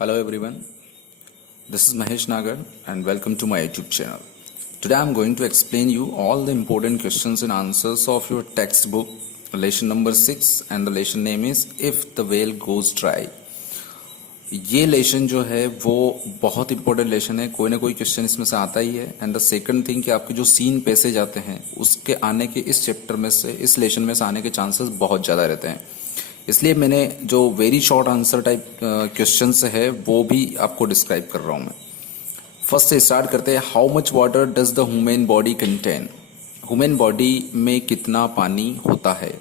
Hello everyone, this is Mahesh Nagar and welcome to my YouTube channel. Today I am going to explain you all the important questions and answers of your textbook lesson number 6 and the lesson name is If the Whale Goes Dry. ये lesson जो है वो बहुत important lesson है, कोई ना कोई question इसमें से आता ही है। एंड द सेकंड थिंग कि आपके जो सीन पैसेज आते हैं उसके आने के इस चैप्टर में से इस लेसन में से आने के चांसेस बहुत ज़्यादा रहते हैं, इसलिए मैंने जो very short answer type questions है वो भी आपको डिस्क्राइब कर रहा हूँ मैं। फर्स्ट से स्टार्ट करते हैं। How much water does the human body contain? Human body में कितना पानी होता है?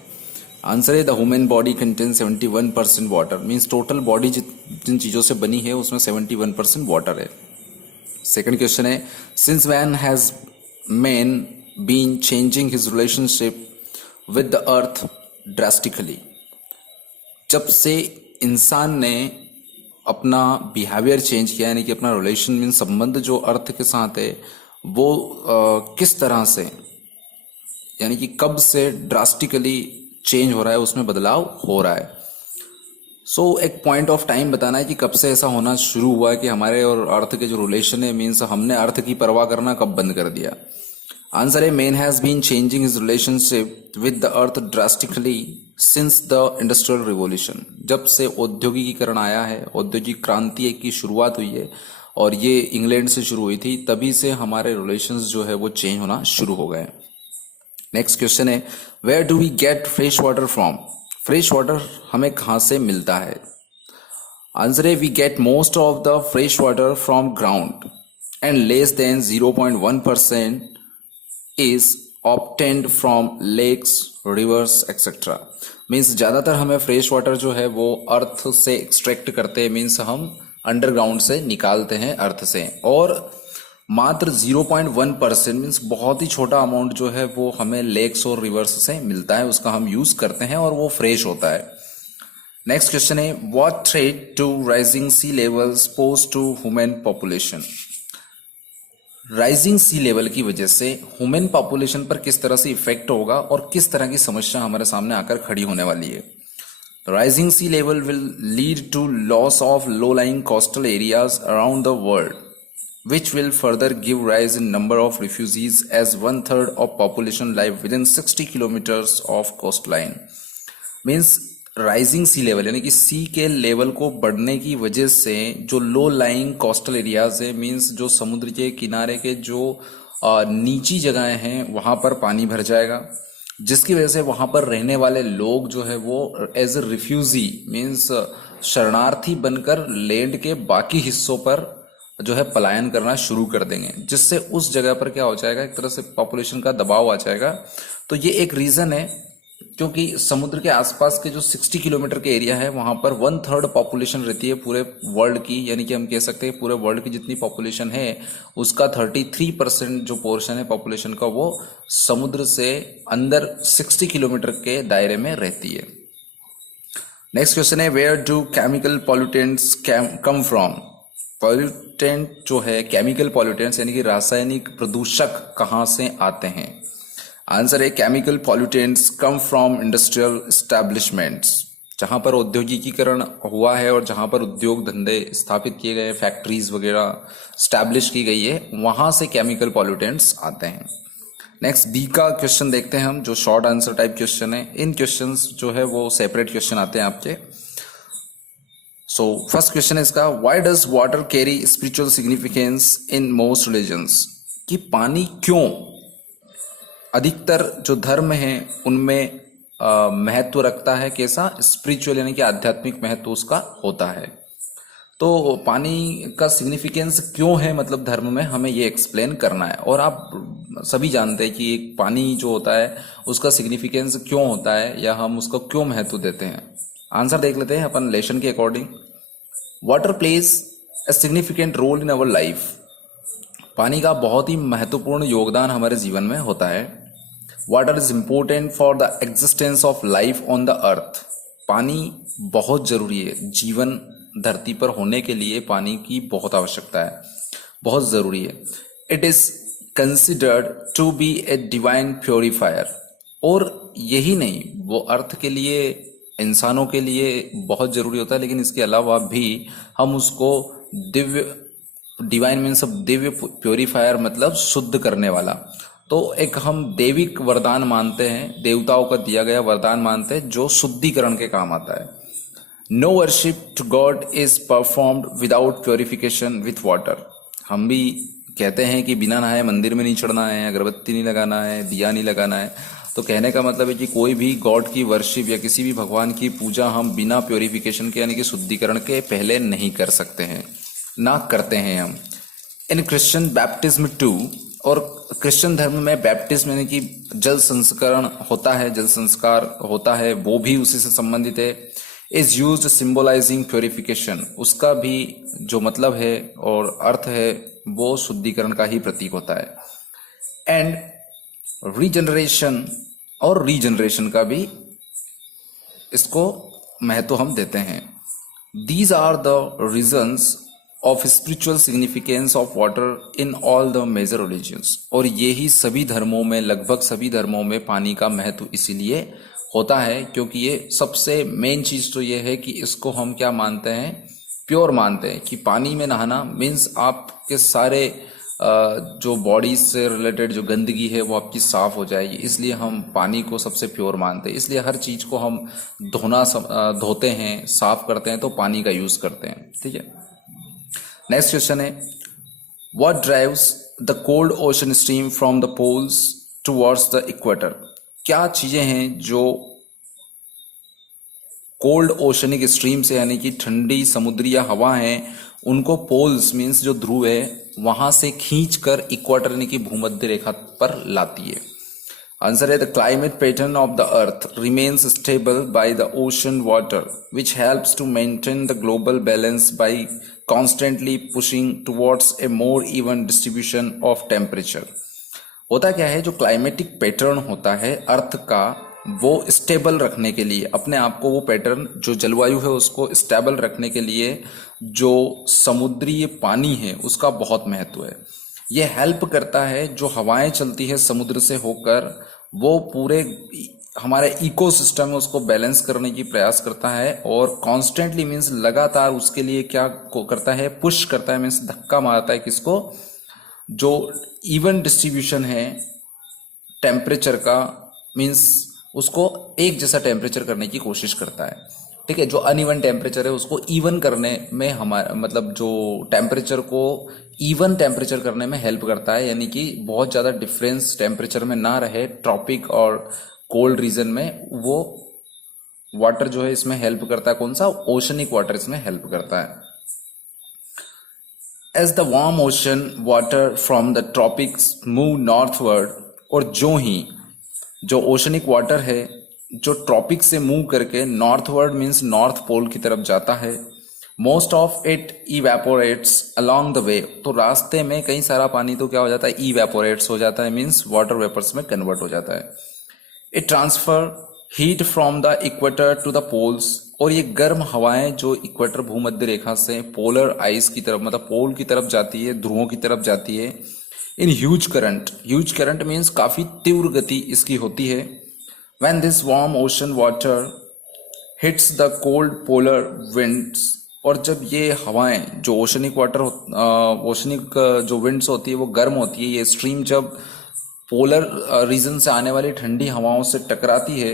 आंसर है the human body contain 71% water. Means total body जिन चीज़ों से बनी है उसमें 71% वाटर है। सेकंड क्वेश्चन है since when has man been changing his relationship with the earth drastically? जब से इंसान ने अपना बिहेवियर चेंज किया, यानी कि अपना रिलेशन मीन संबंध जो अर्थ के साथ है वो किस तरह से, यानी कि कब से ड्रास्टिकली चेंज हो रहा है, उसमें बदलाव हो रहा है। सो एक पॉइंट ऑफ टाइम बताना है कि कब से ऐसा होना शुरू हुआ है कि हमारे और अर्थ के जो रिलेशन है मीन्स हमने अर्थ की परवाह करना कब बंद कर दिया। आंसर है man has been changing his relationship with the earth drastically since the industrial revolution. जब से औद्योगिकीकरण आया है, औद्योगिक क्रांति की शुरुआत हुई है और ये इंग्लैंड से शुरू हुई थी, तभी से हमारे रिलेशंस जो है वो चेंज होना शुरू हो गए। नेक्स्ट क्वेश्चन है where do we get fresh water from? Fresh water हमें कहाँ से मिलता है? आंसर है we get most of the fresh water from ground and less than 0.1% is obtained from lakes, rivers etcetera. Means ज़्यादातर हमें fresh water जो है वो अर्थ से एक्सट्रैक्ट करते हैं, मीन्स हम अंडरग्राउंड से निकालते हैं अर्थ से, और मात्र 0.1% मीन्स बहुत ही छोटा अमाउंट जो है वो हमें लेक्स और रिवर्स से मिलता है, उसका हम यूज़ करते हैं और वो फ्रेश होता है। नेक्स्ट क्वेश्चन है what threat to rising sea levels pose to human population? Rising sea level की वजह से ह्यूमन पॉपुलेशन पर किस तरह से इफेक्ट होगा और किस तरह की समस्या हमारे सामने आकर खड़ी होने वाली है। Rising sea level will lead to loss of low lying coastal areas around the world which will further give rise in number of refugees as 1/3 of population live within 60 kilometers of coastline. Means rising sea level यानी कि सी के level को बढ़ने की वजह से जो लो lying coastal areas है, मीन्स जो समुद्र के किनारे के जो नीची जगहें हैं वहाँ पर पानी भर जाएगा, जिसकी वजह से वहाँ पर रहने वाले लोग जो है वो एज ए रिफ्यूजी मीन्स शरणार्थी बनकर लैंड के बाकी हिस्सों पर जो है पलायन करना शुरू कर देंगे, जिससे उस जगह पर क्या हो जाएगा, एक तरह से पॉपुलेशन का दबाव आ जाएगा। तो ये एक रीज़न है क्योंकि समुद्र के आसपास के जो 60 किलोमीटर के एरिया है वहाँ पर 1/3 पॉपुलेशन रहती है पूरे वर्ल्ड की, यानी कि हम कह सकते हैं पूरे वर्ल्ड की जितनी पॉपुलेशन है उसका 33% जो पोर्शन है पॉपुलेशन का वो समुद्र से अंदर 60 किलोमीटर के दायरे में रहती है। नेक्स्ट क्वेश्चन है where do chemical pollutants come from? Pollutant जो है केमिकल पॉल्यूटेंट्स यानी कि रासायनिक प्रदूषक कहाँ से आते हैं? आंसर है chemical pollutants come from industrial establishments. जहाँ पर औद्योगिकीकरण हुआ है और जहाँ पर उद्योग धंधे स्थापित किए गए, फैक्ट्रीज वगैरह स्टैब्लिश की गई है, वहाँ से केमिकल पॉल्यूटेंट्स आते हैं। नेक्स्ट बी का क्वेश्चन देखते हैं हम, जो शॉर्ट आंसर टाइप क्वेश्चन है। इन क्वेश्चंस जो है वो सेपरेट क्वेश्चन आते हैं आपके। सो फर्स्ट क्वेश्चन है इसका why does water carry spiritual significance in most religions? कि पानी क्यों अधिकतर जो धर्म है उनमें महत्व रखता है, कैसा? स्पिरिचुअल यानी कि आध्यात्मिक महत्व उसका होता है। तो पानी का सिग्निफिकेंस क्यों है, मतलब धर्म में हमें ये एक्सप्लेन करना है। और आप सभी जानते हैं कि एक पानी जो होता है उसका सिग्निफिकेंस क्यों होता है या हम उसको क्यों महत्व देते हैं। आंसर देख लेते हैं अपन लेसन के according. Water plays a significant role in our life. पानी का बहुत ही महत्वपूर्ण योगदान हमारे जीवन में होता है। Water is important for the existence of life on the अर्थ। पानी बहुत जरूरी है, जीवन धरती पर होने के लिए पानी की बहुत आवश्यकता है, बहुत जरूरी है। It is considered to be a divine purifier. और यही नहीं, वो अर्थ के लिए इंसानों के लिए बहुत ज़रूरी होता है, लेकिन इसके अलावा भी हम उसको Divya, divine means of Divya purifier, मतलब शुद्ध करने वाला। तो एक हम देविक वरदान मानते हैं, देवताओं का दिया गया वरदान मानते हैं जो शुद्धिकरण के काम आता है। No worship to God is performed without purification with water. हम भी कहते हैं कि बिना नहाए मंदिर में नहीं चढ़ना है, अगरबत्ती नहीं लगाना है, दिया नहीं लगाना है। तो कहने का मतलब है कि कोई भी गॉड की वर्शिप या किसी भी भगवान की पूजा हम बिना प्योरिफिकेशन के यानी कि शुद्धिकरण के पहले नहीं कर सकते हैं, ना करते हैं हम। इन क्रिश्चियन बैप्टिज्म टू, और क्रिश्चियन धर्म में बैप्टिज्म यानी कि जल संस्करण होता है, जल संस्कार होता है, वो भी उसी से संबंधित है। इज यूज्ड सिंबलाइजिंग प्योरिफिकेशन, उसका भी जो मतलब है और अर्थ है वो शुद्धिकरण का ही प्रतीक होता है। एंड रीजनरेशन, और रीजनरेशन का भी इसको महत्व हम देते हैं। These are the reasons of spiritual significance of water in all the major religions. और यही सभी धर्मों में, लगभग सभी धर्मों में पानी का महत्व इसीलिए होता है क्योंकि ये सबसे मेन चीज तो ये है कि इसको हम क्या मानते हैं, प्योर मानते हैं। कि पानी में नहाना मीन्स आपके सारे जो बॉडी से रिलेटेड जो गंदगी है वो आपकी साफ हो जाएगी, इसलिए हम पानी को सबसे प्योर मानते हैं। इसलिए हर चीज को हम धोते हैं, साफ करते हैं तो पानी का यूज करते हैं। ठीक है, नेक्स्ट क्वेश्चन है, what drives the cold ocean stream from the poles towards the equator. क्या चीजें हैं जो कोल्ड ओशनिक स्ट्रीम से यानी कि ठंडी समुद्री या हवा है उनको पोल्स मीन्स जो ध्रुव है वहां से खींचकर इक्वेटर यानी कि भूमध्य रेखा पर लाती है। आंसर है the climate pattern of the earth remains stable by the ocean water which helps to maintain the global balance by constantly pushing towards a more even distribution of temperature. होता क्या है, जो क्लाइमेटिक पैटर्न होता है अर्थ का वो stable रखने के लिए, अपने आप को वो पैटर्न जो जलवायु है उसको स्टेबल रखने के लिए जो समुद्री पानी है उसका बहुत महत्व है। ये हेल्प करता है, जो हवाएं चलती है समुद्र से होकर वो पूरे हमारे इकोसिस्टम में उसको बैलेंस करने की प्रयास करता है और कॉन्स्टेंटली मीन्स लगातार उसके लिए क्या करता है, पुश करता है, मीन्स धक्का मारता है किसको, जो इवन डिस्ट्रीब्यूशन है टेम्परेचर का, मीन्स उसको एक जैसा टेम्परेचर करने की कोशिश करता है। ठीक है, जो अनइवन टेम्परेचर है उसको इवन करने में हमारा मतलब जो टेम्परेचर को इवन टेम्परेचर करने में हेल्प करता है, यानी कि बहुत ज़्यादा डिफरेंस टेम्परेचर में ना रहे ट्रॉपिक और कोल्ड रीजन में। वो वाटर जो है इसमें हेल्प करता है, कौन सा, ओशनिक वाटर इसमें हेल्प करता है। As the warm ocean water from the tropics move northward, और जो ओशनिक वाटर है जो ट्रॉपिक से मूव करके नॉर्थवर्ड मीन्स नॉर्थ पोल की तरफ जाता है, most of it evaporates along the way. तो रास्ते में कई सारा पानी तो क्या हो जाता है, इवेपोरेट्स हो जाता है, मीन्स वाटर वेपर्स में कन्वर्ट हो जाता है। It transfer heat from the equator to the poles, और ये गर्म हवाएं जो इक्वेटर भूमध्य रेखा से पोलर आइस की तरफ मतलब पोल की तरफ जाती है, ध्रुवों की तरफ जाती है। इन ह्यूज करंट मीन्स काफी तीव्र गति इसकी होती है। When this warm ocean water hits the cold polar winds, और जब ये हवाएं जो ओशनिक जो विंड्स होती है वो गर्म होती है, ये स्ट्रीम जब पोलर रीजन से आने वाली ठंडी हवाओं से टकराती है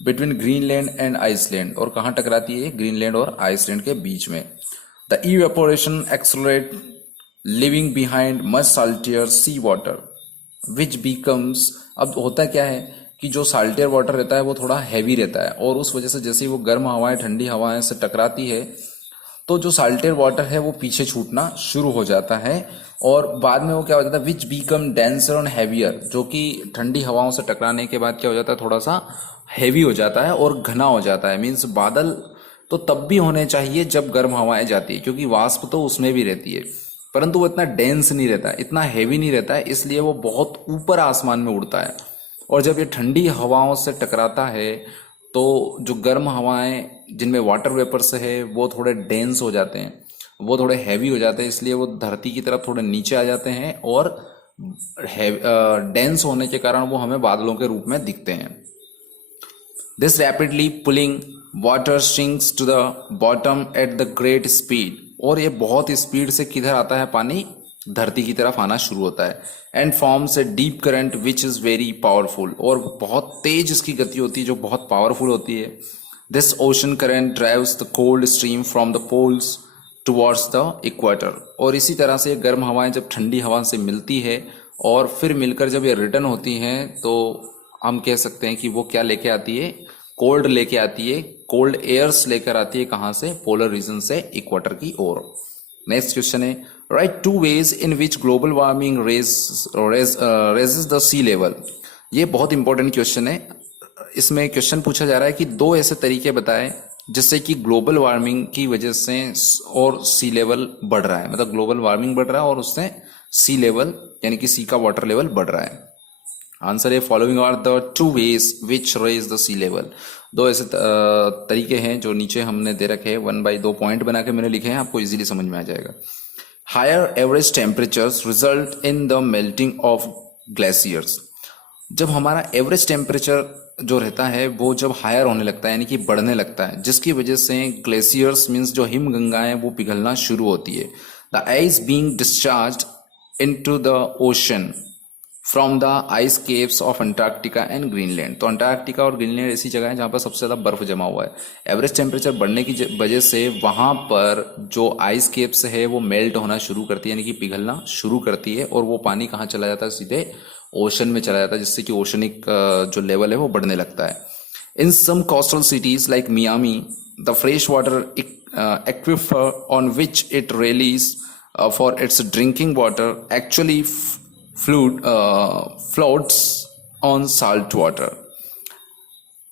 बिटवीन ग्रीनलैंड एंड आइसलैंड, और कहाँ टकराती है, ग्रीनलैंड और आइसलैंड के बीच में। The evaporation accelerate living behind much saltier sea water which becomes. अब होता क्या है कि जो साल्टियर वाटर रहता है वो थोड़ा हैवी रहता है, और उस वजह से जैसे ही वो गर्म हवाएं ठंडी हवाएं से टकराती है तो जो साल्टियर वाटर है वो पीछे छूटना शुरू हो जाता है, और बाद में वो क्या हो जाता है, विच बिकम डेंसर एंड हैवियर, जो कि ठंडी हवाओं से टकराने के बाद क्या हो जाता है, थोड़ा सा हैवी हो जाता है और घना हो जाता है। मीन्स बादल तो तब भी होने चाहिए जब गर्म हवाएं जाती है, क्योंकि वाष्प तो उसमें भी रहती है, परंतु वो इतना डेंस नहीं रहता है, इतना हैवी नहीं रहता है, इसलिए वो बहुत ऊपर आसमान में उड़ता है। और जब ये ठंडी हवाओं से टकराता है तो जो गर्म हवाएं जिनमें वाटर वेपर्स है वो थोड़े डेंस हो जाते हैं, वो थोड़े हैवी हो जाते हैं, इसलिए वो धरती की तरफ थोड़े नीचे आ जाते हैं, और डेंस होने के कारण वो हमें बादलों के रूप में दिखते हैं। This rapidly pulling water strings to the bottom at the great speed, और ये बहुत स्पीड से किधर आता है पानी, धरती की तरफ आना शुरू होता है। And forms a deep current which is very powerful, और बहुत तेज इसकी गति होती है जो बहुत पावरफुल होती है। This ocean current drives the cold stream from the poles towards the equator, और इसी तरह से गर्म हवाएं जब ठंडी हवा से मिलती है और फिर मिलकर जब ये रिटर्न होती हैं तो हम कह सकते हैं कि वो क्या लेके आती है, कोल्ड लेके आती है, कोल्ड एयर्स लेकर आती है, कहाँ से, पोलर रीजन से इक्वेटर की ओर। नेक्स्ट क्वेश्चन है, write two ways in which global warming raises the sea level. ये बहुत इंपॉर्टेंट क्वेश्चन है। इसमें क्वेश्चन पूछा जा रहा है कि दो ऐसे तरीके बताएं जिससे कि ग्लोबल वार्मिंग की वजह से और सी लेवल बढ़ रहा है, मतलब ग्लोबल वार्मिंग बढ़ रहा है और उससे सी लेवल यानी कि सी का वाटर लेवल बढ़ रहा है। आंसर है following are the two ways which raise the sea level. दो ऐसे तरीके हैं जो नीचे हमने दे रखे हैं, 1/2 पॉइंट बना के मैंने लिखे हैं, आपको इजीली समझ में आ जाएगा। Higher average temperatures result in the melting of glaciers. जब हमारा एवरेज टेम्परेचर जो रहता है वो जब हायर होने लगता है यानी कि बढ़ने लगता है, जिसकी वजह से ग्लेशियर्स मीन्स जो हिमगंगाएं वो पिघलना शुरू होती है। The ice being discharged into the ocean from the ice caves of Antarctica and Greenland. तो अंटार्कटिका और ग्रीनलैंड ऐसी जगह है जहाँ पर सबसे ज़्यादा बर्फ जमा हुआ है। एवरेज टेम्परेचर बढ़ने की वजह से वहाँ पर जो आइस केव्स है वो मेल्ट होना शुरू करती है यानी कि पिघलना शुरू करती है, और वो पानी कहाँ चला जाता है, सीधे ओशन में चला जाता है, जिससे कि ओशनिक जो लेवल है वो बढ़ने लगता है। In some coastal cities like Miami the fresh water aquifer on which it relies for its drinking water actually floats on salt water.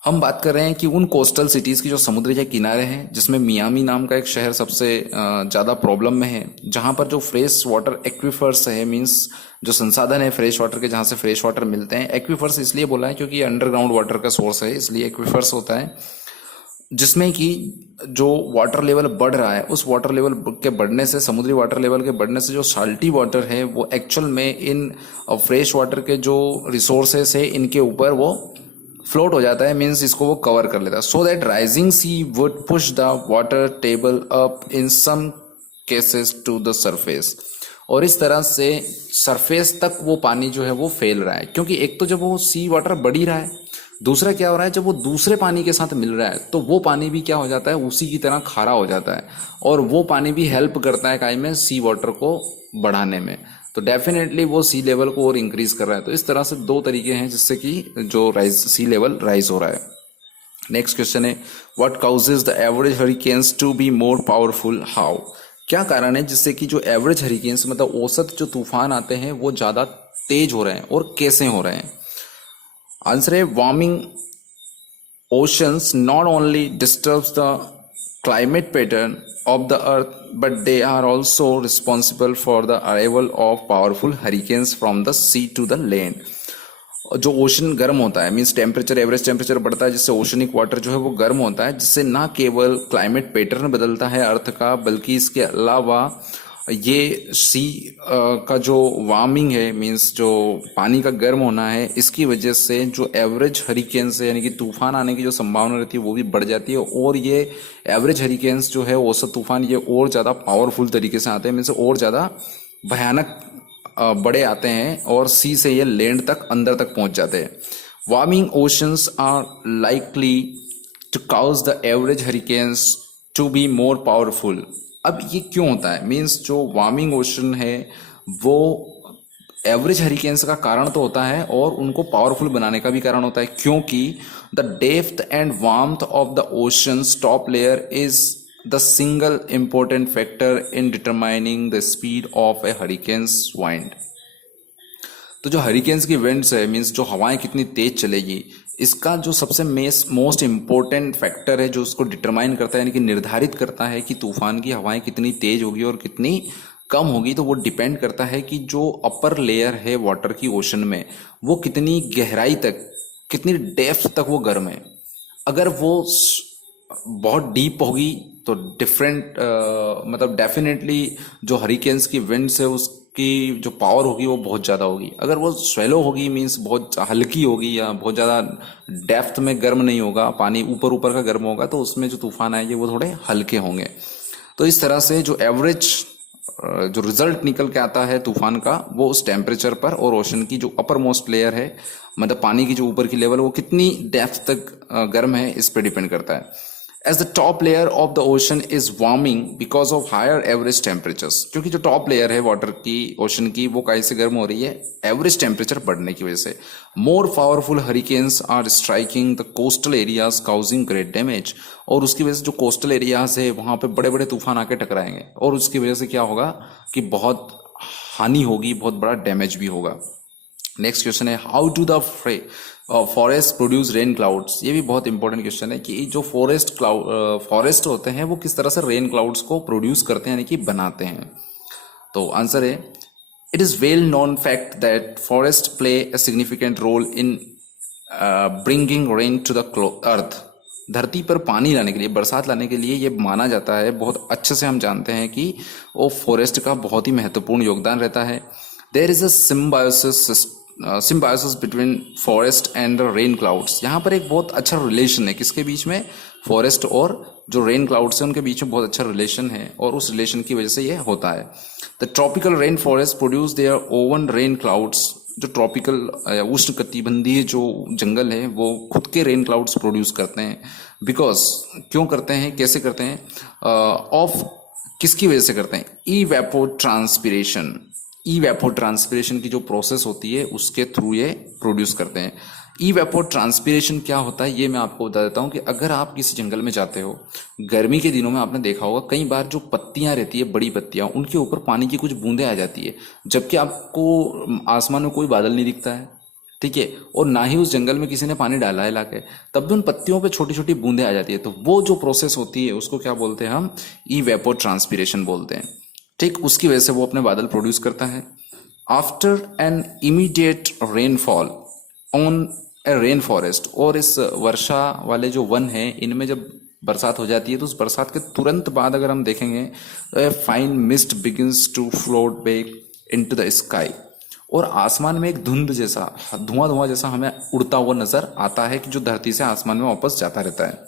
हम बात कर रहे हैं कि उन कोस्टल सिटीज़ की जो समुद्र के किनारे हैं, जिसमें मियामी नाम का एक शहर सबसे ज़्यादा प्रॉब्लम में है, जहाँ पर जो फ्रेश वाटर एक्विफर्स है, मींस जो संसाधन है फ्रेश वाटर के, जहाँ से फ्रेश वाटर मिलते हैं। एक्विफर्स इसलिए बोला है क्योंकि अंडरग्राउंड वाटर का सोर्स है, इसलिए एक्विफर्स होता है, जिसमें कि जो वाटर लेवल बढ़ रहा है उस वाटर लेवल के बढ़ने से, समुद्री वाटर लेवल के बढ़ने से जो साल्टी वाटर है वो एक्चुअल में इन फ्रेश वाटर के जो रिसोर्सेस है इनके ऊपर वो फ्लोट हो जाता है, मीन्स इसको वो कवर कर लेता है। So that rising sea would push the water table up in some cases to the surface, और इस तरह से सरफेस तक वो पानी जो है वो फैल रहा है। क्योंकि एक तो जब वो सी वाटर बढ़ ही रहा है, दूसरा क्या हो रहा है, जब वो दूसरे पानी के साथ मिल रहा है तो वो पानी भी क्या हो जाता है, उसी की तरह खारा हो जाता है, और वो पानी भी हेल्प करता है काई में, सी वाटर को बढ़ाने में। तो डेफिनेटली वो सी लेवल को और इंक्रीज कर रहा है। तो इस तरह से दो तरीके हैं जिससे कि जो सी लेवल राइज हो रहा है। नेक्स्ट क्वेश्चन है, what causes the average hurricanes to be more powerful, how. क्या कारण है जिससे कि जो एवरेज हरिकेन्स मतलब औसत जो तूफान आते हैं वो ज़्यादा तेज हो रहे हैं, और कैसे हो रहे हैं। आंसर है warming oceans not only disturbs the climate pattern of the earth, but they are also responsible for the arrival of powerful hurricanes from the sea to the land। जो ओशन गर्म होता है, मीन्स टेम्परेचर, एवरेज टेम्परेचर बढ़ता है, जिससे oceanic water जो है वो गर्म होता है, जिससे ना केवल क्लाइमेट पैटर्न बदलता है अर्थ का, बल्कि इसके अलावा ये सी का जो वार्मिंग है, मीन्स जो पानी का गर्म होना है, इसकी वजह से जो एवरेज हरिकेन्स है यानी कि तूफान आने की जो संभावना रहती है वो भी बढ़ जाती है। और ये एवरेज हरिकेन्स जो है, औसत तूफान, ये और ज़्यादा पावरफुल तरीके से आते हैं, मीन्स और ज़्यादा भयानक बड़े आते हैं, और सी से ये लैंड तक, अंदर तक पहुंच जाते हैं। Warming oceans are likely to cause the average hurricanes to be more powerful. अब ये क्यों होता है, मीन्स जो वार्मिंग ओशन है वो एवरेज हरिकेन्स का कारण तो होता है और उनको पावरफुल बनाने का भी कारण होता है, क्योंकि the depth and warmth of the oceans top layer is the single important factor in determining the speed of A hurricanes wind. तो जो हरिकेन्स की विंड्स है, मीन्स जो हवाएं कितनी तेज चलेगी, इसका जो सबसे मोस्ट इम्पोर्टेंट फैक्टर है जो उसको डिटरमाइन करता है यानी कि निर्धारित करता है कि तूफान की हवाएं कितनी तेज होगी और कितनी कम होगी, तो वो डिपेंड करता है कि जो अपर लेयर है वाटर की ओशन में वो कितनी गहराई तक, कितनी डेप्थ तक वो गर्म है। अगर वो बहुत डीप होगी तो डिफरेंट मतलब डेफिनेटली जो हरिकेन्स की विंड्स है की जो पावर होगी वो बहुत ज़्यादा होगी। अगर वो स्वेलो होगी मीन्स बहुत हल्की होगी या बहुत ज़्यादा डेप्थ में गर्म नहीं होगा, पानी ऊपर ऊपर का गर्म होगा, तो उसमें जो तूफान आएंगे वो थोड़े हल्के होंगे। तो इस तरह से जो एवरेज जो रिजल्ट निकल के आता है तूफान का, वो उस टेम्परेचर पर और ओशन की जो अपर मोस्ट लेयर है, मतलब पानी की जो ऊपर की लेवल, वो कितनी डेप्थ तक गर्म है इस पर डिपेंड करता है। As the top layer of the ocean is warming because of higher average temperatures, क्योंकि जो टॉप लेयर है वाटर की, ओशन की, वो काहे से गर्म हो रही है, एवरेज टेम्परेचर बढ़ने की वजह से। More powerful hurricanes are striking the coastal areas causing great damage, और उसकी वजह से जो कोस्टल एरियाज है वहां पे बड़े बड़े तूफान आके टकराएंगे, और उसकी वजह से क्या होगा कि बहुत हानि होगी, बहुत बड़ा डैमेज भी होगा। नेक्स्ट क्वेश्चन है, how do the forest produce rain clouds. ये भी बहुत इंपॉर्टेंट क्वेश्चन है कि जो फॉरेस्ट होते हैं वो किस तरह से रेन क्लाउड्स को प्रोड्यूस करते हैं, यानी कि बनाते हैं। तो आंसर है, it is well known fact that forest play a significant role in bringing rain to the earth. धरती पर पानी लाने के लिए, बरसात लाने के लिए, ये माना जाता है, बहुत अच्छे से हम जानते हैं कि वो फॉरेस्ट का बहुत ही महत्वपूर्ण योगदान रहता है। There is a symbiosis between forest and rain clouds. यहाँ पर एक बहुत अच्छा रिलेशन है, किसके बीच में, फॉरेस्ट और जो रेन क्लाउड्स हैं उनके बीच में बहुत अच्छा रिलेशन है, और उस रिलेशन की वजह से ये होता है। The tropical rain forest produce their own rain clouds. जो ट्रॉपिकल उष्ण कटिबंधीय जो जंगल है वो खुद के रेन क्लाउड्स प्रोड्यूस करते हैं। बिकॉज, क्यों करते हैं, कैसे करते हैं, ऑफ किसकी वजह से करते हैं, इवेपोट्रांसपिरेशन। इवेपोट्रांसपिरेशन की जो प्रोसेस होती है उसके थ्रू ये प्रोड्यूस करते हैं। इवेपोट्रांसपिरेशन क्या होता है ये मैं आपको बता देता हूँ कि अगर आप किसी जंगल में जाते हो, गर्मी के दिनों में आपने देखा होगा कई बार जो पत्तियां रहती है, बड़ी पत्तियां, उनके ऊपर पानी की कुछ बूंदें आ जाती है, जबकि आपको आसमान में कोई बादल नहीं दिखता है, ठीक है, और ना ही उस जंगल में किसी ने पानी डाला है लाके, तब भी उन पत्तियों पे छोटी छोटी बूंदें आ जाती है। तो वो जो प्रोसेस होती है उसको क्या बोलते हैं हम, इवेपोट्रांसपिरेशन बोलते हैं। ठीक, उसकी वजह से वो अपने बादल प्रोड्यूस करता है। After an immediate rainfall on A rain forest, और इस वर्षा वाले जो वन है इनमें जब बरसात हो जाती है तो उस बरसात के तुरंत बाद अगर हम देखेंगे तो a fine mist begins to float back into the sky, और आसमान में एक धुंध जैसा, धुआं धुआं जैसा हमें उड़ता हुआ नजर आता है कि जो धरती से आसमान में वापस जाता रहता है।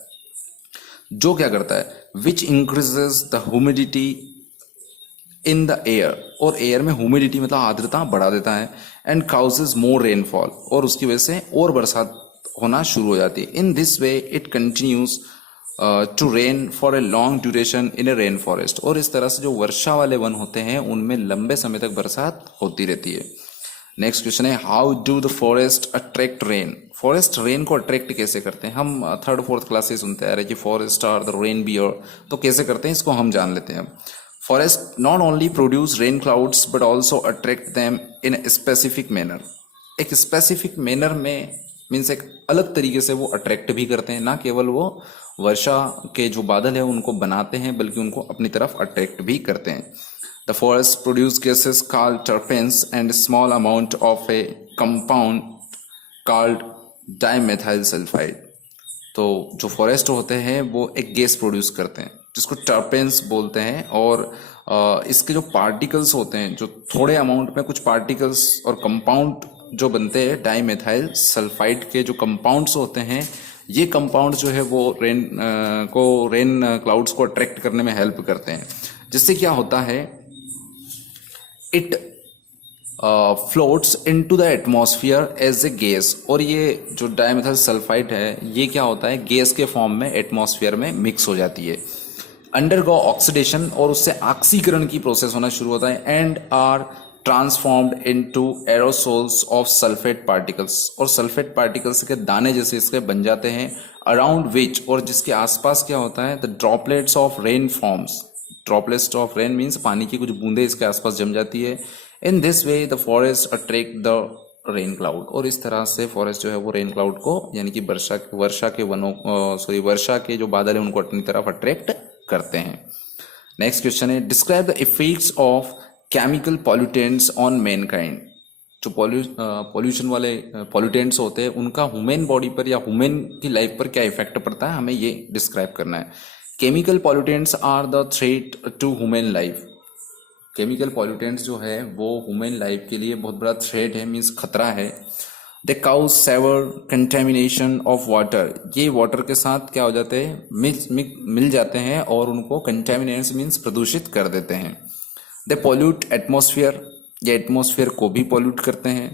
जो क्या करता है, which increases the humidity in the air, और एयर में ह्यूमिडिटी मतलब आर्द्रता बढ़ा देता है, एंड काउजेज मोर रेनफॉल, और उसकी वजह से और बरसात होना शुरू हो जाती है। In this way it continues to rain for a long duration in a rain forest, और इस तरह से जो वर्षा वाले वन होते हैं उनमें लंबे समय तक बरसात होती रहती है। नेक्स्ट क्वेश्चन है, how do the forest attract rain. Forest rain को अट्रैक्ट कैसे करते हैं। हम थर्ड फोर्थ क्लास से सुनते आ रहे हैं कि forest are the rain bear, तो कैसे करते हैं इसको हम जान लेते हैं। Forest not only produce rain clouds but also attract them in a specific manner. एक स्पेसिफिक मैनर में मीन्स एक अलग तरीके से वो अट्रैक्ट भी करते हैं, ना केवल वो वर्षा के जो बादल है उनको बनाते हैं बल्कि उनको अपनी तरफ अट्रैक्ट भी करते हैं। The forest produce gases called terpenes and small amount of a compound called dimethyl sulphide. तो जो फॉरेस्ट होते हैं वो एक गैस प्रोड्यूस करते हैं जिसको टर्पेन्स बोलते हैं, और इसके जो पार्टिकल्स होते हैं, जो थोड़े अमाउंट में कुछ पार्टिकल्स और कंपाउंड जो बनते हैं डाइमेथाइल सल्फाइड के जो कंपाउंड्स होते हैं, ये कंपाउंड जो है वो रेन क्लाउड्स को अट्रैक्ट करने में हेल्प करते हैं। जिससे क्या होता है, it floats into the atmosphere as a gas, और ये जो डाइमेथाइल सल्फाइड है ये क्या होता है, गैस के फॉर्म में एटमॉस्फेयर में मिक्स हो जाती है, अंडरगो ऑक्सीडेशन, और उससे ऑक्सीकरण की प्रोसेस होना शुरू होता है, and are transformed into aerosols of sulphate particles, और सल्फेट पार्टिकल्स के दाने जैसे इसके बन जाते हैं, अराउंड विच, और जिसके आसपास क्या होता है, the droplets of rain forms. Droplets of rain means पानी की कुछ बूंदें इसके आसपास जम जाती है। In this way the forest attract the rain cloud, और इस तरह से फॉरेस्ट जो है वो रेन क्लाउड को, यानी कि वर्षा के जो बादल है उनको अपनी तरफ अट्रैक्ट करते हैं। नेक्स्ट क्वेश्चन है, describe the effects of chemical pollutants on Mankind. जो पॉल्यूशन वाले पॉल्यूटेंट्स होते हैं उनका ह्यूमन बॉडी पर या ह्यूमन की लाइफ पर क्या इफेक्ट पड़ता है, हमें ये डिस्क्राइब करना है। Chemical pollutants are the threat to human life. Chemical pollutants जो है वो ह्यूमन लाइफ के लिए बहुत बड़ा थ्रेट है, मीन्स खतरा है। They cause severe contamination of water, ये वाटर के साथ क्या हो जाते हैं, मिल जाते हैं और उनको कंटेमिनेट्स मीन्स प्रदूषित कर देते हैं। दे पॉल्यूट एटमॉस्फेयर, ये एटमॉस्फेयर को भी पॉल्यूट करते हैं।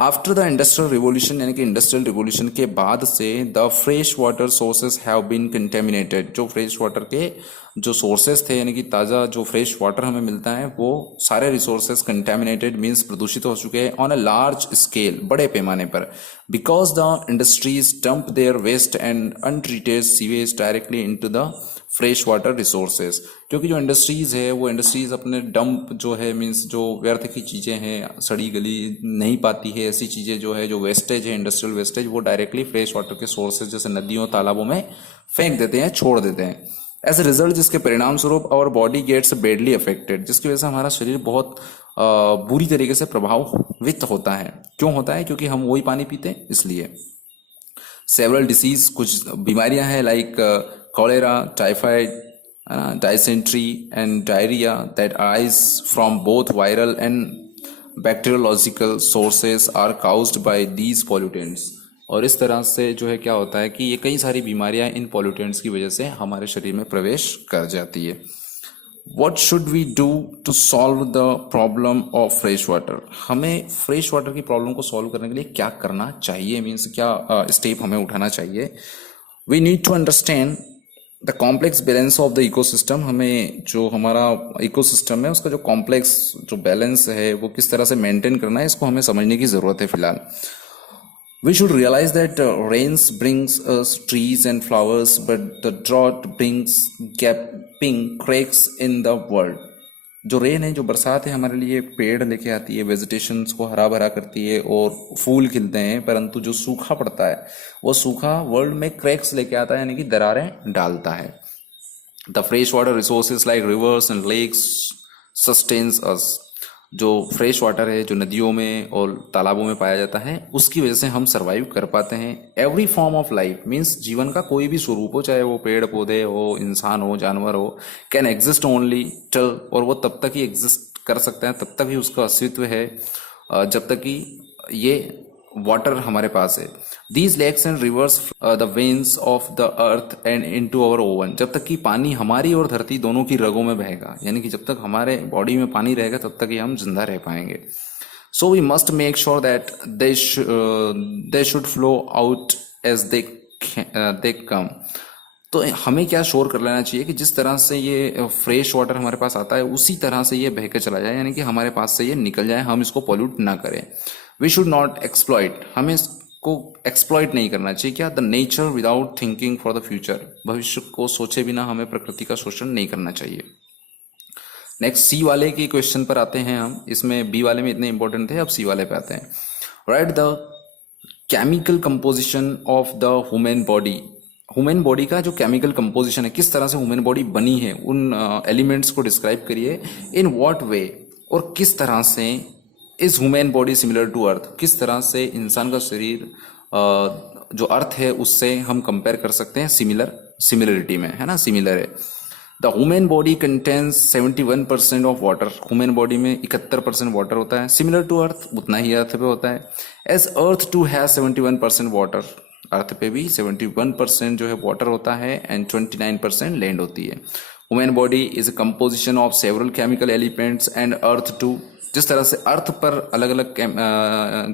आफ्टर द इंडस्ट्रियल रिवोल्यूशन, यानी कि इंडस्ट्रियल रिवोल्यूशन के बाद से the fresh water sources have been contaminated, जो फ्रेश वाटर के जो सोर्सेज थे, यानी कि ताज़ा जो फ्रेश वाटर हमें मिलता है, वो सारे रिसोर्सेज कंटेमिनेटेड मीन्स प्रदूषित हो चुके हैं ऑन अ लार्ज स्केल, बड़े पैमाने पर, because the industries dump their waste and untreated sewage directly into the fresh water resources. क्योंकि जो इंडस्ट्रीज़ है वो इंडस्ट्रीज़ अपने डंप जो है मीन्स जो व्यर्थ की चीज़ें हैं, सड़ी गली नहीं पाती है ऐसी चीज़ें जो है, जो वेस्टेज है, इंडस्ट्रियल वेस्टेज, वो डायरेक्टली फ्रेश वाटर के सोर्सेज जैसे नदियों तालाबों में फेंक देते हैं, छोड़ देते हैं। एज ए रिजल्ट, जिसके परिणाम स्वरूप our body gets badly affected, जिसकी वजह से हमारा शरीर बहुत बुरी तरीके से प्रभावित होता है। क्यों होता है? क्योंकि हम वही पानी पीते हैं, इसलिए। सेवरल डिसीज, कुछ बीमारियां हैं लाइक कॉलेरा, टाइफाइड, है ना, dysentery and diarrhoea that arise from both viral and bacteriological sources are caused by these pollutants. और इस तरह से जो है क्या होता है कि ये कई सारी बीमारियां इन पॉल्यूटेंट्स की वजह से हमारे शरीर में प्रवेश कर जाती है। What should we do to solve the problem of fresh water? हमें फ्रेश वाटर की प्रॉब्लम को सॉल्व करने के लिए क्या करना चाहिए, मीन्स क्या स्टेप हमें उठाना चाहिए। We need to understand the complex balance of the ecosystem, हमें जो हमारा इकोसिस्टम है उसका जो कॉम्प्लेक्स जो बैलेंस है वो किस तरह से मेंटेन करना है, इसको हमें समझने की ज़रूरत है फिलहाल। We should realize that rains brings us trees and flowers, but the drought brings gaping cracks in the world. जो रेन है, जो बरसात है, हमारे लिए पेड़ लेके आती है, वेजिटेशंस को हरा भरा करती है और फूल खिलते हैं, परंतु जो सूखा पड़ता है वो सूखा वर्ल्ड में क्रैक्स लेके आता है, यानी कि दरारें डालता है। The fresh water resources like rivers and lakes sustains us, जो फ्रेश वाटर है जो नदियों में और तालाबों में पाया जाता है, उसकी वजह से हम सर्वाइव कर पाते हैं। Every form of life means जीवन का कोई भी स्वरूप हो, चाहे वो पेड़ पौधे हो, इंसान हो, जानवर हो, कैन एग्जिस्ट ओनली टिल, और वो तब तक ही एग्जिस्ट कर सकते हैं, तब तक ही उसका अस्तित्व है जब तक कि ये वाटर हमारे पास है। These lakes and rivers the veins of the earth and in to our own, जब तक कि पानी हमारी और धरती दोनों की रगों में बहेगा, यानी कि जब तक हमारे बॉडी में पानी रहेगा तब तक ही हम जिंदा रह पाएंगे। So we must make sure that they should flow out as they come. तो हमें क्या श्योर कर लेना चाहिए कि जिस तरह से ये फ्रेश वाटर हमारे पास आता है उसी तरह से ये बह के चला जाए, यानी कि हमारे पास से ये निकल जाए, हम इसको पॉल्यूट ना करें। वी शुड नॉट एक्सप्लॉइट, हमें इसको एक्सप्लॉइट नहीं करना चाहिए। क्या? The nature without thinking for the future, भविष्य को सोचे बिना हमें प्रकृति का शोषण नहीं करना चाहिए। नेक्स्ट सी वाले की क्वेश्चन पर आते हैं हम, इसमें बी वाले में इतने इंपॉर्टेंट थे, अब सी वाले पे आते हैं। Right the chemical composition of the human body, human body का जो केमिकल कंपोजिशन है, किस तरह से ह्यूमन बॉडी बनी है, उन एलिमेंट्स को डिस्क्राइब करिए। इन व्हाट वे, और किस तरह से is human body similar to earth, किस तरह से इंसान का शरीर जो अर्थ है उससे हम कंपेयर कर सकते हैं, सिमिलरिटी में, है ना, सिमिलर है। The human body contains 71% of water, human body में 71% वाटर होता है। सिमिलर टू अर्थ, उतना ही अर्थ पे होता है। As earth too has 71% water, earth पे भी 71% जो है वाटर होता है एंड 29% लैंड होती है। Human body is a composition of several chemical elements and earth too, जिस तरह से अर्थ पर अलग अलग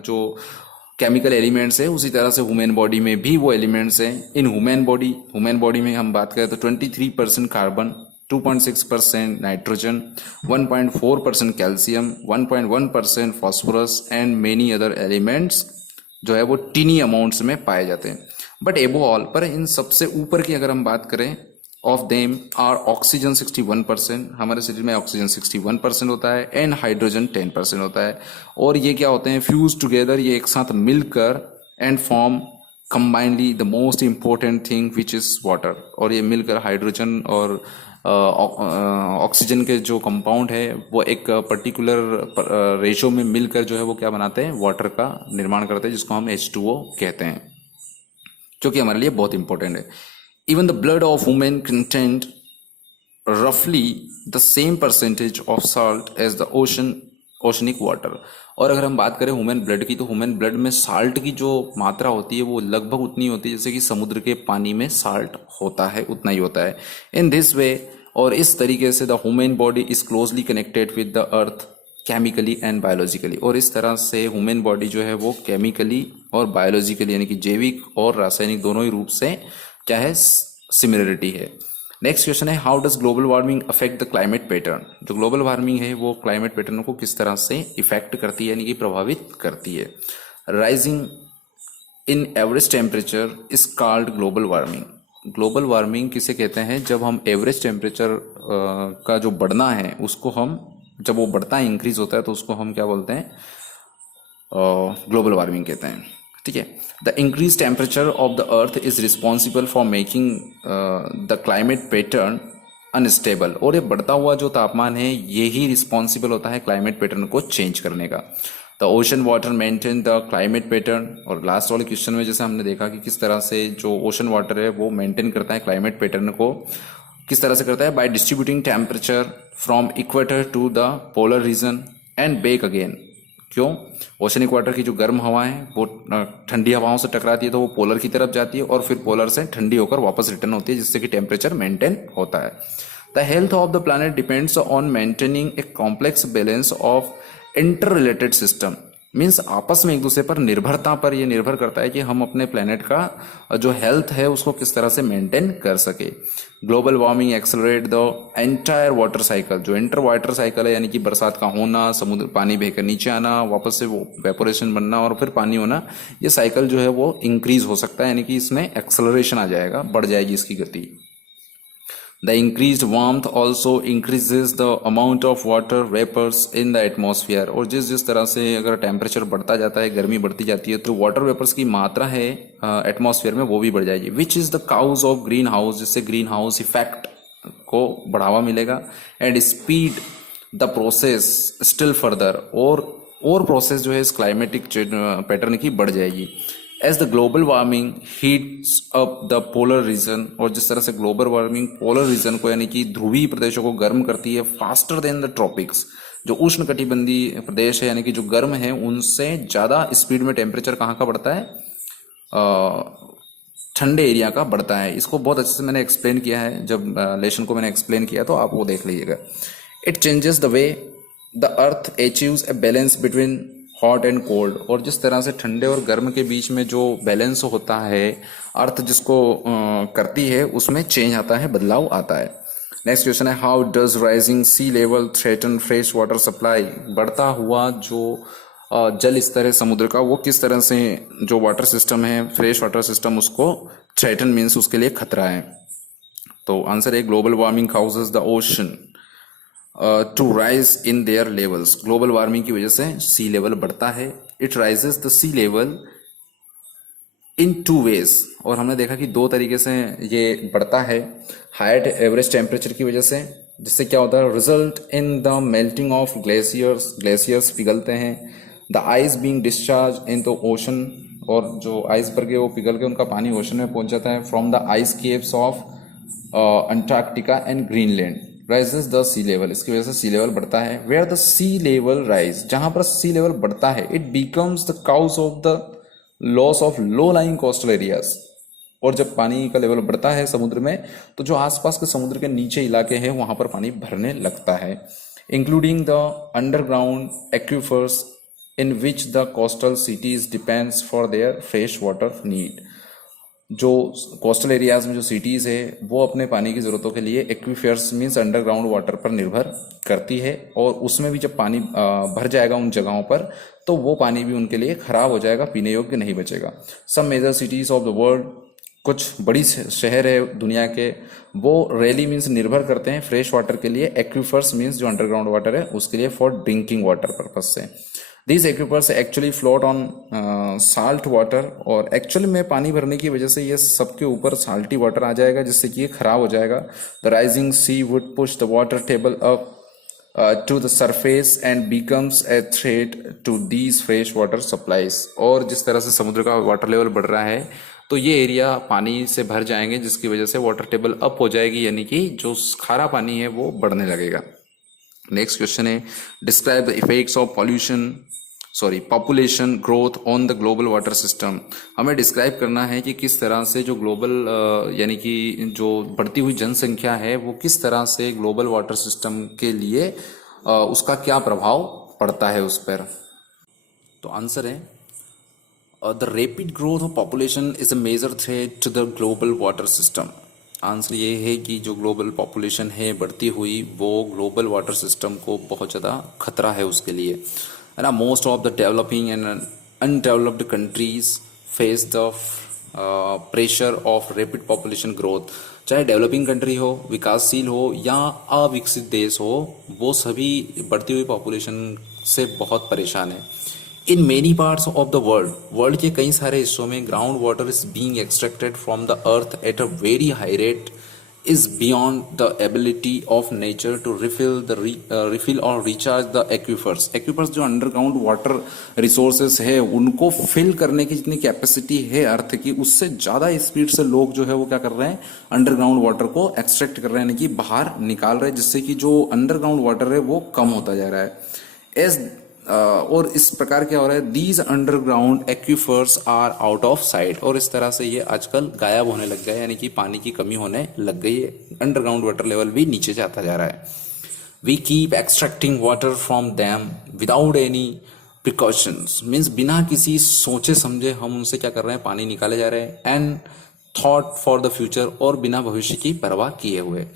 जो केमिकल एलिमेंट्स है उसी तरह से ह्यूमन बॉडी में भी वो एलिमेंट्स हैं। इन ह्यूमन बॉडी में हम बात करें तो 23% carbon, 2.6% nitrogen, 1.4% calcium, 1.1% phosphorus and many other elements जो है वो टीनी अमाउंट्स में पाए जाते हैं। बट एबो ऑल, पर इन सबसे ऊपर की अगर हम बात करें, ऑफ देम आर ऑक्सीजन 61%, हमारे शरीर में ऑक्सीजन 61% होता है एंड हाइड्रोजन 10% होता है। और ये क्या होते हैं? फ्यूज टुगेदर, ये एक साथ मिलकर and form combinedly the most important thing which is water, और ये मिलकर हाइड्रोजन और ऑक्सीजन के जो कंपाउंड है वो एक पर्टिकुलर रेशो में मिलकर जो है वो क्या बनाते हैं? वाटर का निर्माण करते हैं, जिसको हम H2O कहते हैं, जो कि हमारे लिए बहुत इंपॉर्टेंट है। Even the blood of women contained roughly the same percentage of salt as the oceanic water। और अगर हम बात करें ह्यूमन ब्लड की, तो ह्यूमन ब्लड में साल्ट की जो मात्रा होती है वो लगभग उतनी होती है जैसे कि समुद्र के पानी में साल्ट होता है, उतना ही होता है। इन दिस वे, और इस तरीके से, the human body is closely connected with the earth chemically and biologically. और इस तरह से ह्यूमन बॉडी जो है वो केमिकली और बायोलॉजिकली यानी कि जैविक और रासायनिक दोनों ही रूप से क्या है, सिमिलरिटी है। नेक्स्ट क्वेश्चन है, how does global warming affect the climate pattern. जो ग्लोबल वार्मिंग है वो क्लाइमेट पैटर्न को किस तरह से इफेक्ट करती है यानी कि प्रभावित करती है। Rising in average temperature is called global warming. Global warming किसे कहते हैं, जब हम एवरेज टेम्परेचर का जो बढ़ना है उसको हम, जब वो बढ़ता है, इंक्रीज होता है, तो उसको हम क्या बोलते हैं, ग्लोबल वार्मिंग कहते हैं। ठीक है। The increase temperature of the earth is responsible for making the climate pattern unstable. और ये बढ़ता हुआ जो तापमान है ये ही रिस्पॉन्सिबल होता है क्लाइमेट पैटर्न को चेंज करने का। The ocean water maintain the climate pattern. और लास्ट वाले क्वेश्चन में जैसे हमने देखा कि किस तरह से जो ओशन वाटर है वो मेंटेन करता है क्लाइमेट पैटर्न को, किस तरह से करता है, by distributing temperature from equator to the polar region and back again. क्यों? ओशन इक्वेटर की जो गर्म हवाएं वो ठंडी हवाओं से टकराती है तो वो पोलर की तरफ जाती है और फिर पोलर से ठंडी होकर वापस रिटर्न होती है, जिससे कि टेम्परेचर मेंटेन होता है। The health of the planet depends on maintaining a complex balance of inter related system. Means आपस में एक दूसरे पर निर्भरता पर यह निर्भर करता है कि हम अपने प्लेनेट का जो हेल्थ है उसको किस तरह से मेंटेन कर सके। Global warming accelerate the entire water cycle. जो इंटर वाटर साइकिल है यानी कि बरसात का होना, समुद्र पानी बहकर नीचे आना, वापस से वो वेपोरेशन बनना और फिर पानी होना, ये साइकिल जो है वो इंक्रीज हो सकता है, यानी कि इसमें एक्सेलरेशन आ जाएगा, बढ़ जाएगी इसकी गति। The increased warmth also increases the amount of water vapors in the atmosphere। और जिस जिस तरह से अगर टेम्परेचर बढ़ता जाता है, गर्मी बढ़ती जाती है, तो वाटर वेपर्स की मात्रा है एटमॉस्फेयर में वो भी बढ़ जाएगी। Which is the cause of green house, जिससे ग्रीन हाउस इफेक्ट को बढ़ावा मिलेगा। And speed the process still further. और प्रोसेस जो है इस क्लाइमेटिक पैटर्न की बढ़ जाएगी। As the global warming heats up the polar region. और जिस तरह से ग्लोबल वार्मिंग पोलर रीजन को यानी कि ध्रुवीय प्रदेशों को गर्म करती है फास्टर देन द ट्रॉपिक्स। जो उष्ण कटिबंधीय प्रदेश है यानी कि जो गर्म है उनसे ज़्यादा स्पीड में टेम्परेचर कहाँ का बढ़ता है, ठंडे एरिया का बढ़ता है। इसको बहुत अच्छे से मैंने एक्सप्लेन किया है, जब लेसन को मैंने एक्सप्लेन किया तो आप वो देख लीजिएगा। It changes the way the earth achieves a balance between hot and cold. और जिस तरह से ठंडे और गर्म के बीच में जो बैलेंस होता है, अर्थ जिसको करती है, उसमें चेंज आता है, बदलाव आता है। नेक्स्ट क्वेश्चन है, how does rising sea level threaten fresh water supply. बढ़ता हुआ जो जल स्तर है समुद्र का, वो किस तरह से जो वाटर सिस्टम है, फ्रेश वाटर सिस्टम, उसको थ्रेटन मीन्स उसके लिए खतरा है। तो आंसर है, global warming causes the ocean to rise in their levels. Global warming की वजह से सी लेवल बढ़ता है। It rises the sea level in two ways. और हमने देखा कि दो तरीके से ये बढ़ता है। हायर एवरेज टेम्परेचर की वजह से, जिससे क्या होता है, result in the melting of glaciers. Glaciers पिघलते हैं। The ice being discharged in the ocean. और जो आइसबर्ग है वो पिघल के उनका पानी ओशन में पहुंच जाता है। From the ice caves of Antarctica and Greenland rises the sea level. इसकी वजह से सी लेवल बढ़ता है। Where the sea level rise, जहां पर सी लेवल बढ़ता है, it becomes the cause of the loss of low lying coastal areas. और जब पानी का लेवल बढ़ता है समुद्र में, तो जो आसपास के समुद्र के नीचे इलाके हैं वहां पर पानी भरने लगता है। Including the underground aquifers in which the coastal cities depends for their fresh water need. जो कोस्टल एरियाज में जो सिटीज है वो अपने पानी की ज़रूरतों के लिए एक्वीफर्स मीन्स अंडरग्राउंड वाटर पर निर्भर करती है। और उसमें भी जब पानी भर जाएगा उन जगहों पर, तो वो पानी भी उनके लिए खराब हो जाएगा, पीने योग्य नहीं बचेगा। Some major cities of the world, कुछ बड़ी शहर है दुनिया के, वो रेली मीन्स निर्भर करते हैं फ्रेश वाटर के लिए, एक्वीफर्स मीन्स जो अंडरग्राउंड वाटर है उसके लिए, फॉर ड्रिंकिंग वाटर पर्पज से। These aquifers actually float on salt water। और एक्चुअली में पानी भरने की वजह से ये सबके ऊपर साल्टी वाटर आ जाएगा, जिससे कि ये खराब हो जाएगा। The rising sea would push the water table up to the surface and becomes a threat to these fresh water supplies. और जिस तरह से समुद्र का वाटर लेवल बढ़ रहा है, तो ये एरिया पानी से भर जाएंगे, जिसकी वजह से वाटर टेबल अप हो जाएगी, यानी कि जो खारा पानी है वो बढ़ने लगेगा। नेक्स्ट क्वेश्चन है, describe the effects of population growth on the global water system. हमें डिस्क्राइब करना है कि किस तरह से जो ग्लोबल यानी कि जो बढ़ती हुई जनसंख्या है वो किस तरह से ग्लोबल वाटर सिस्टम के लिए उसका क्या प्रभाव पड़ता है उस पर। तो आंसर है the rapid growth of population is a major threat to the global water system. Answer ये है कि जो ग्लोबल पॉपुलेशन है बढ़ती हुई, वो ग्लोबल वाटर सिस्टम को बहुत ज़्यादा खतरा है उसके लिए, है ना। Most of the developing and undeveloped countries face the pressure of rapid population growth. चाहे डेवलपिंग कंट्री हो, विकासशील हो या अविकसित देश हो, वो सभी बढ़ती हुई पॉपुलेशन से बहुत परेशान है। In many parts of the world के कई सारे हिस्सों में ground water is being extracted from the earth at a very high rate is beyond the ability of nature to refill और recharge the aquifers जो अंडरग्राउंड वाटर रिसोर्सेस है उनको fill करने की जितनी कैपेसिटी है अर्थ की, उससे ज्यादा स्पीड से लोग जो है वो क्या कर रहे हैं, अंडरग्राउंड वाटर को एक्सट्रैक्ट कर रहे हैं, यानी कि बाहर निकाल रहे हैं, जिससे कि जो अंडरग्राउंड वाटर है वो कम होता जा रहा है। एज और इस प्रकार क्या हो रहा है, these underground aquifers are out of sight, और इस तरह से ये आजकल गायब होने लग गए, यानी कि पानी की कमी होने लग गई है, अंडरग्राउंड वाटर लेवल भी नीचे जाता जा रहा है। We keep extracting water from dam without any precautions, means बिना किसी सोचे समझे हम उनसे क्या कर रहे हैं, पानी निकाले जा रहे हैं, and thought for the future, और बिना भविष्य की परवाह किए हुए।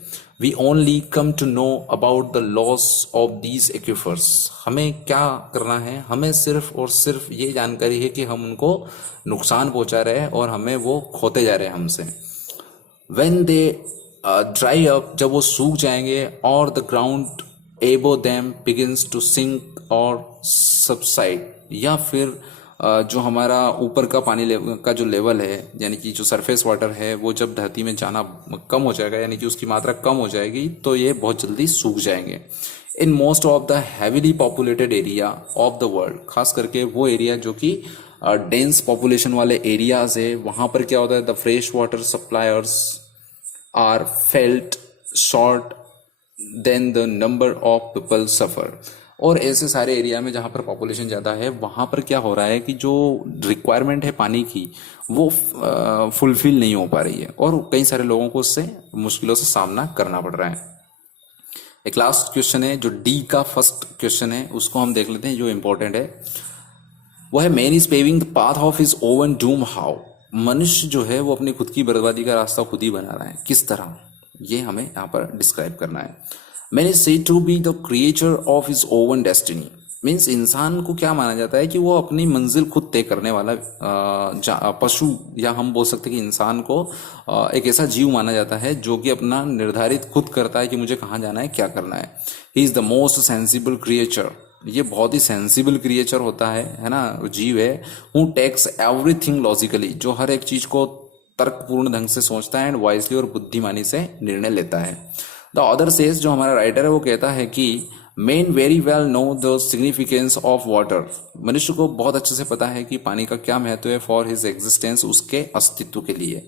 We only come to know about the loss of these aquifers। हमें क्या करना है, हमें सिर्फ और सिर्फ ये जानकारी है कि हम उनको नुकसान पहुंचा रहे हैं और हमें वो खोते जा रहे हैं हमसे। When they dry up, जब वो सूख जाएंगे, और the ground above them begins to sink और subside, या फिर जो हमारा ऊपर का पानी का जो लेवल है, यानी कि जो सरफेस वाटर है, वो जब धरती में जाना कम हो जाएगा, यानी कि उसकी मात्रा कम हो जाएगी, तो ये बहुत जल्दी सूख जाएंगे। In most of the heavily populated area of the world, खास करके वो एरिया जो कि डेंस पॉपुलेशन वाले एरियाज है, वहां पर क्या होता है, the fresh water suppliers are felt short than the number of people suffer. और ऐसे सारे एरिया में जहाँ पर पॉपुलेशन ज़्यादा है, वहाँ पर क्या हो रहा है कि जो रिक्वायरमेंट है पानी की, वो फुलफिल नहीं हो पा रही है, और कई सारे लोगों को उससे मुश्किलों से सामना करना पड़ रहा है। एक लास्ट क्वेश्चन है, जो डी का फर्स्ट क्वेश्चन है, उसको हम देख लेते हैं, जो इंपॉर्टेंट है। वो है, man is paving the path of his oven Doom how. मनुष्य जो है वो अपनी खुद की बर्बादी का रास्ता खुद ही बना रहा है, किस तरह, ये हमें यहाँ पर डिस्क्राइब करना है। Man is said to be the creator of his own destiny, means इंसान को क्या माना जाता है कि वो अपनी मंजिल खुद तय करने वाला पशु, या हम बोल सकते हैं कि इंसान को एक ऐसा जीव माना जाता है जो कि अपना निर्धारित खुद करता है कि मुझे कहाँ जाना है, क्या करना है। He is the most sensible creature, ये बहुत ही सेंसिबल क्रिएचर होता है ना, जीव है। हु टेक्स एवरीथिंग लॉजिकली, जो हर एक चीज को तर्कपूर्ण ढंग से सोचता है, एंड वाइजली और बुद्धिमानी से निर्णय लेता है। द अदर सेज, जो हमारा राइटर है वो कहता है कि main very well know the significance of water, मनुष्य को बहुत अच्छे से पता है कि पानी का क्या महत्व है, फॉर हिज एग्जिस्टेंस, उसके अस्तित्व के लिए।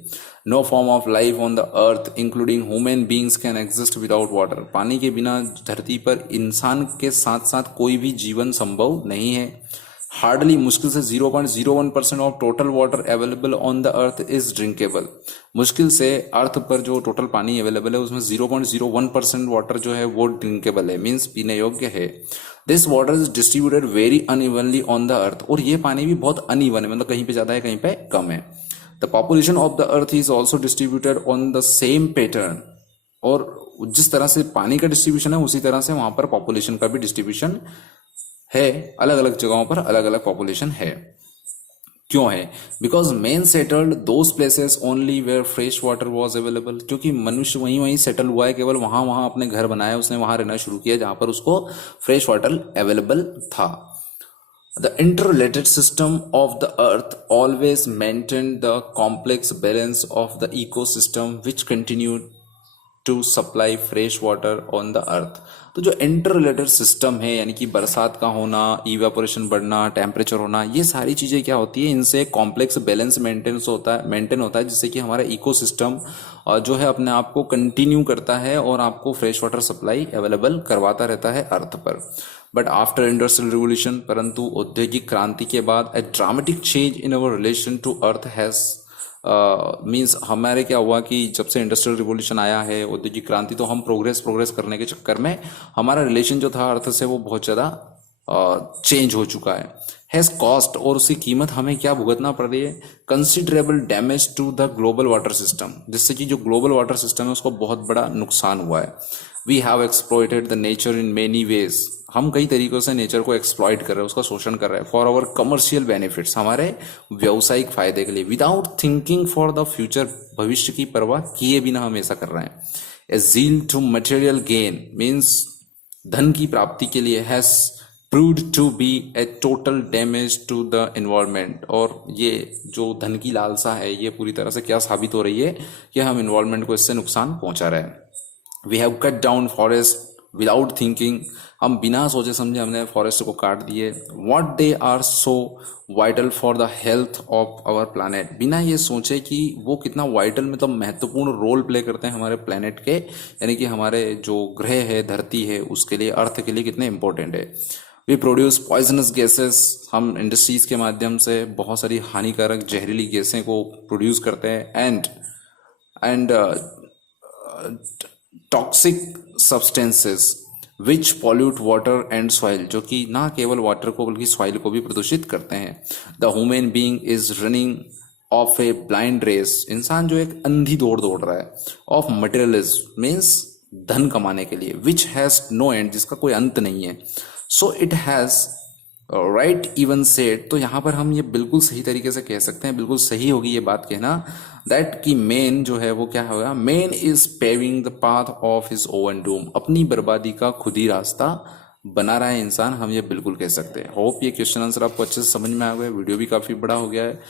No form of life on the earth including human beings can exist without water, पानी के बिना धरती पर इंसान के साथ साथ कोई भी जीवन संभव नहीं है। हार्डली, मुश्किल से 0.01% of total water available on the earth is drinkable, मुश्किल से अर्थ पर जो टोटल पानी अवेलेबल है उसमें 0.01% वाटर जो है वो ड्रिंकेबल है, मीन्स पीने योग्य है। This water is distributed very unevenly on the अर्थ, और ये पानी भी बहुत अनइवन है, मतलब कहीं पे ज्यादा है कहीं पे कम है। The population of the earth is also distributed on the same pattern, और जिस तरह से पानी का डिस्ट्रीब्यूशन है उसी तरह से वहां पर पॉपुलेशन का भी डिस्ट्रीब्यूशन है, अलग अलग जगहों पर अलग अलग पॉपुलेशन है। क्यों है? Because man settled those places only where fresh water was available, क्योंकि मनुष्य वहीं वहीं सेटल हुआ है, केवल वहां वहां अपने घर बनाया, उसने वहां रहना शुरू किया जहां पर उसको फ्रेश वाटर अवेलेबल था। The interrelated system of the earth always maintain the complex balance of the ecosystem which continued to supply fresh water on the earth. तो जो इंटर रिलेटेड सिस्टम है, यानी कि बरसात का होना, इवेपोरेशन बढ़ना, टेम्परेचर होना, ये सारी चीज़ें क्या होती है, इनसे कॉम्प्लेक्स बैलेंस मेंटेन होता है जिससे कि हमारा इकोसिस्टम जो है अपने आप को कंटिन्यू करता है और आपको फ्रेश वाटर सप्लाई अवेलेबल करवाता रहता है अर्थ पर। बट आफ्टर इंडस्ट्रियल रिवोल्यूशन, परंतु औद्योगिक क्रांति के बाद, a dramatic change in our relation to earth has means हमारे क्या हुआ कि जब से इंडस्ट्रियल रिवोल्यूशन आया है, औद्योगिक क्रांति, तो हम प्रोग्रेस करने के चक्कर में हमारा रिलेशन जो था अर्थ से वो बहुत ज़्यादा चेंज हो चुका हैज़ कॉस्ट, और उसकी कीमत हमें क्या भुगतना पड़ रही है, considerable damage to the global water system, जिससे कि जो ग्लोबल वाटर सिस्टम है उसको बहुत बड़ा नुकसान हुआ है। We have exploited the nature in many ways, हम कई तरीकों से नेचर को एक्सप्लॉइट कर रहे हैं, उसका शोषण कर रहे हैं, फॉर आवर कमर्शियल बेनिफिट्स, हमारे व्यावसायिक फायदे के लिए, without thinking for the future, भविष्य की परवाह किए बिना हम ऐसा कर रहे हैं। A zeal to material gain means धन की प्राप्ति के लिए, has proved to be a total damage to the environment, और ये जो धन की लालसा है ये पूरी तरह से क्या साबित हो रही है कि हम एनवायरनमेंट को इससे नुकसान पहुंचा रहे हैं। We have cut down forest without thinking, हम बिना सोचे समझे हमने फॉरेस्ट को काट दिए। What they are so vital for the health of our planet, बिना ये सोचे कि वो कितना वाइटल मतलब महत्वपूर्ण रोल प्ले करते हैं हमारे प्लानट के, यानी कि हमारे जो ग्रह है, धरती है, उसके लिए, अर्थ के लिए कितने इंपॉर्टेंट है। वी प्रोड्यूस पॉइजनस गैसेस, हम इंडस्ट्रीज के माध्यम से बहुत सारी हानिकारक जहरीली गैसें को प्रोड्यूस करते हैं। And toxic substances which pollute water and soil, जो कि ना केवल वाटर को बल्कि सॉइल को भी प्रदूषित करते हैं। The human being is running of a blind race, इंसान जो एक अंधी दौड़ रहा है, ऑफ मटेरियलिज्म मीन्स धन कमाने के लिए, विच हैज नो एंड, जिसका कोई अंत नहीं है। So it has right even said, तो यहाँ पर हम ये बिल्कुल सही तरीके से कह सकते हैं, बिल्कुल सही होगी ये बात कहना, दैट कि मैन जो है वो क्या होगा, man is paving the path of his oven Doom, अपनी बर्बादी का खुद ही रास्ता बना रहा है इंसान, हम ये बिल्कुल कह सकते हैं। होप ये क्वेश्चन आंसर आपको अच्छे से समझ में आ गए, वीडियो भी काफ़ी बड़ा हो गया है।